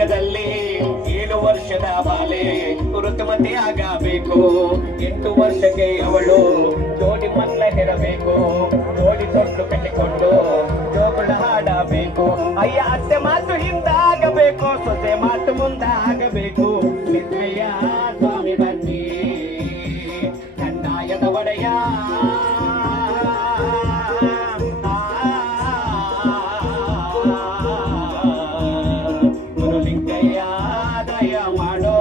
ಕಲಿಯುಗದಲ್ಲಿ 7 ವರ್ಷದ ಬಾಲೆ ಋತುಮತಿ ಆಗಬೇಕು. 8 ವರ್ಷಕ್ಕೆ ಅವಳು ಜೋಡಿ ಮಲ್ಲ ಹೆರಬೇಕು. ಜೋಡಿ ತೊಟ್ಟು ಕಟ್ಟಿಕೊಂಡು ಜೋಗುಳ ಹಾಡಬೇಕು. ಅಯ್ಯ ಅತ್ತೆ ಮಾತು ಹಿಂದಾಗಬೇಕು, ಸೊಸೆ ಮಾತು ಮುಂದಾಗಬೇಕು. ನಿದ್ರೆಯ ಸ್ವಾಮಿ ಬನ್ನಿ ಕಣ್ಣಾಯದ ಒಡೆಯ ಗುರುಲಿಂಗಯ್ಯ ದಯ ಮಾಡೋ.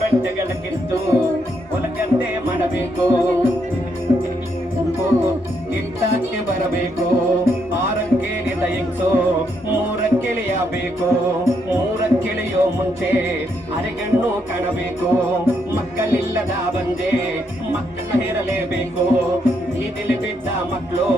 ಬೆಟ್ಟಗಳಕ್ಕಿಂತು ಹೊಲಗದ್ದೆ ಮಾಡಬೇಕು. ಇಂಟಕ್ಕೆ ಬರಬೇಕು. 6ಕ್ಕೆ ನಿಂತು 3ಕ್ಕೆ ಇಳಿಯಬೇಕು. 3ಕ್ಕೆ ಇಳಿಯೋ ಮುಂಚೆ ಅರೆಗಣ್ಣು ಕಾಣಬೇಕು. ಮಕ್ಕಳಿಲ್ಲದ ಬಂದೆ ಮಕ್ಕಳ ಇರಲೇಬೇಕು. ಬೀದಿಲಿ ಬಿದ್ದ ಮಕ್ಕಳು